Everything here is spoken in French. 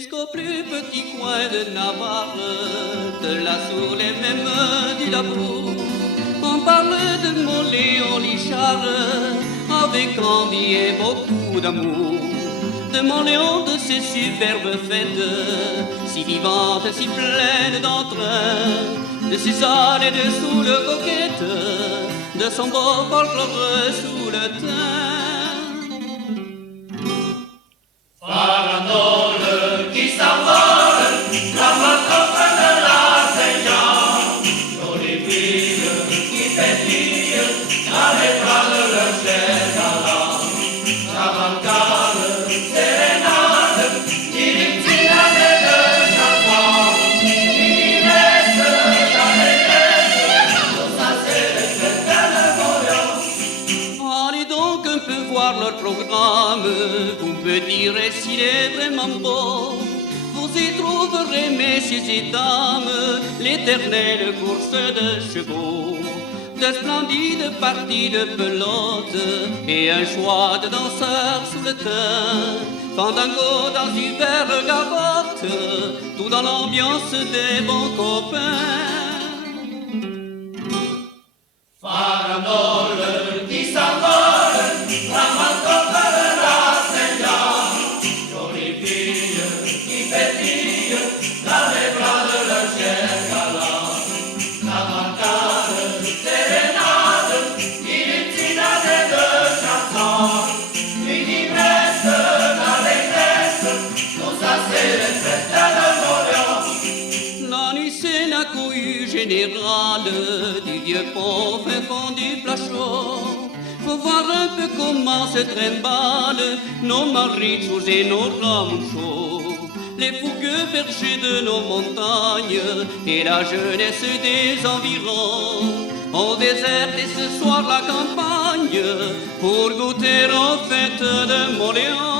jusqu'au plus petit coin de Navarre, de là sur les mêmes du Labour. On parle de mon Léon Lichard, avec envie et beaucoup d'amour. De mon Léon, de ces superbes fêtes, si vivantes, si pleines d'entrain, de ses allées de sous le coquette, de son beau folklore sous le teint. Farandole qui s'envole, la macope de la Seigneur, jolies filles qui pétillent dans les bras de leur cher galant. Cavalcade, sérénade, illuminade de chansons, ivresse, d'allégresse, tout ça c'est le certain volant. Allez donc un peu voir leur programme, vous me direz s'il est vraiment beau. Vous y trouverez, messieurs et dames, l'éternelle course de chevaux, de splendides parties de pelote et un choix de danseurs sous le teint. Fandango dans du verre gavotte, tout dans l'ambiance des bons copains. Farandole qui s'envole, la macope de la Seigneur, jolies filles qui pétillent dans les bras de leur cher galant. Cavalcade, sérénade, illuminade de chansons, une ivresse, d'allégresse, tout ça c'est le festin de Molion. La nuit c'est la cohue générale du vieux pont fin fond du Flachot. Faut voir un peu comment se trimballent nos marichous et nos ramouchots, les fougueux bergers de nos montagnes et la jeunesse des environs. On déserté ce soir la campagne pour goûter aux fêtes de Montléon.